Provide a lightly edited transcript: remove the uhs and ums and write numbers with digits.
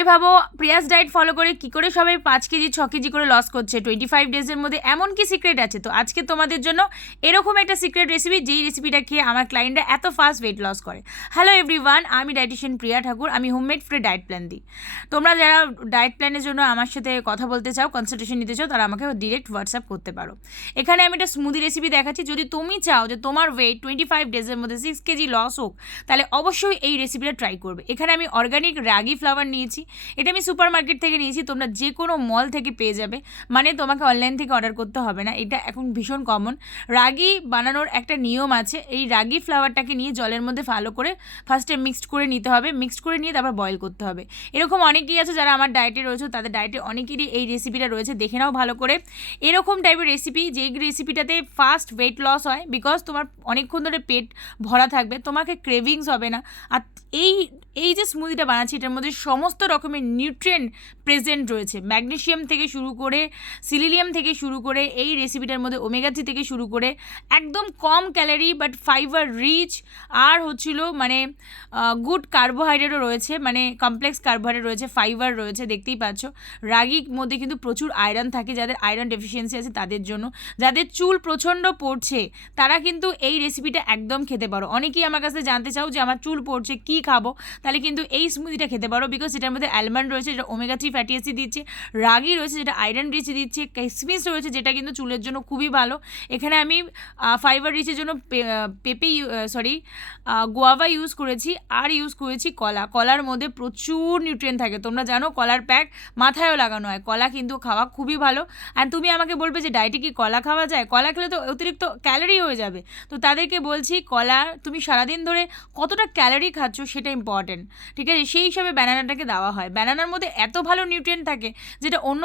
সবাই ভাবো Prius diet follow করে কি করে সবাই 5 কেজি 6 কেজি করে লস করছে 25 ডেজের মধ্যে, এমন কি সিক্রেট আছে? তো আজকে তোমাদের জন্য এরকম একটা সিক্রেট রেসিপি, যেই রেসিপিটা খেয়ে আমার ক্লায়েন্টরা এত ফাস্ট ওয়েট লস করে। হ্যালো এভরিওয়ান, আমি ডায়েটিশিয়ান প্রিয়া ঠাকুর। আমি হোমমেড ফ্রি ডায়েট প্ল্যান দিই। তোমরা যারা ডায়েট প্ল্যানের জন্য আমার সাথে কথা বলতে চাও, কনসালটেশন নিতে চাও, তারা আমাকে ডিরেক্ট হোয়াটসঅ্যাপ করতে পারো। এখানে আমি একটা স্মুদি রেসিপি দেখাচ্ছি। যদি তুমি চাও যে তোমার ওয়েট 25 ডেজের মধ্যে 6 কেজি লস হোক, তাহলে অবশ্যই এই রেসিপিটা ট্রাই করবে। এখানে আমি অর্গানিক রাগি ফ্লাওয়ার নিয়েছি। এটা আমি সুপার মার্কেট থেকে নিয়েছি, তোমরা যে কোনো মল থেকে পেয়ে যাবে, মানে তোমাকে অনলাইন থেকে অর্ডার করতে হবে না। এটা এখন ভীষণ কমন। রাগি বানানোর একটা নিয়ম আছে। এই রাগি ফ্লাওয়ারটাকে নিয়ে জলের মধ্যে ভালো করে ফার্স্টে মিক্সড করে নিতে হবে। মিক্সড করে নিয়ে তারপর বয়েল করতে হবে। এরকম অনেকেই আছে যারা আমার ডায়েটে রয়েছে, তাদের ডায়েটে অনেকেরই এই রেসিপিটা রয়েছে, দেখে নাও ভালো করে। এরকম টাইপের রেসিপি, যেই রেসিপিটাতে ফাস্ট ওয়েট লস হয়, বিকজ তোমার অনেকক্ষণ ধরে পেট ভরা থাকবে, তোমাকে ক্রেভিংস হবে না। আর এই যে স্মুদিটা বানাচ্ছি, এটার মধ্যে সমস্ত রকমের নিউট্রিয়েন্ট প্রেজেন্ট রয়েছে। ম্যাগনেশিয়াম থেকে শুরু করে, সিলিলিয়াম থেকে শুরু করে, এই রেসিপিটার মধ্যে ওমেগা 3 থেকে শুরু করে, একদম কম ক্যালোরি বাট ফাইবার রিচ, আর হচ্ছিল মানে গুড কার্বোহাইড্রেটও রয়েছে, মানে কমপ্লেক্স কার্বোহাইড্রেট রয়েছে, ফাইবার রয়েছে, দেখতেই পাচ্ছ। রাগির মধ্যে কিন্তু প্রচুর আয়রন থাকে, যাদের আয়রন ডেফিসিয়েন্সি আছে তাদের জন্য। যাদের চুল প্রচণ্ড পড়ছে, তারা কিন্তু এই রেসিপিটা একদম খেতে পারো। অনেকেই আমার কাছে জানতে চাও যে আমার চুল পড়ছে, কী খাবো, তাহলে কিন্তু এই স্মুদিটা খেতে পারো, বিকজ এটার মধ্যে অ্যালমন্ড রয়েছে, যেটা ওমেগা 3 ফ্যাটি অ্যাসিড দিচ্ছে, রাগি রয়েছে যেটা আয়রন রিচ দিচ্ছে, কিশমিশ রয়েছে যেটা কিন্তু চুলের জন্য খুবই ভালো। এখানে আমি ফাইবার রিচের জন্য গোয়াভা ইউজ করেছি, আর ইউজ করেছি কলা। কলার মধ্যে প্রচুর নিউট্রিয়েন্ট থাকে, তোমরা জানো। কলার প্যাক মাথায়ও লাগানো হয়। কলা কিন্তু খাওয়া খুবই ভালো। অ্যান্ড তুমি আমাকে বলবে যে ডায়েটে কি কলা খাওয়া যায়? কলা খেলে তো অতিরিক্ত ক্যালোরি হয়ে যাবে। তো তাদেরকে বলছি, কলা তুমি সারাদিন ধরে কতটা ক্যালোরি খাচ্ছ সেটা ইম্পর্টেন্ট, ঠিক আছে? সেই হিসাবে ব্যানানাটাকে দেওয়া হয়। ব্যানানার মধ্যে এত ভালো নিউট্রিয়েন্ট থাকে যেটা অন্য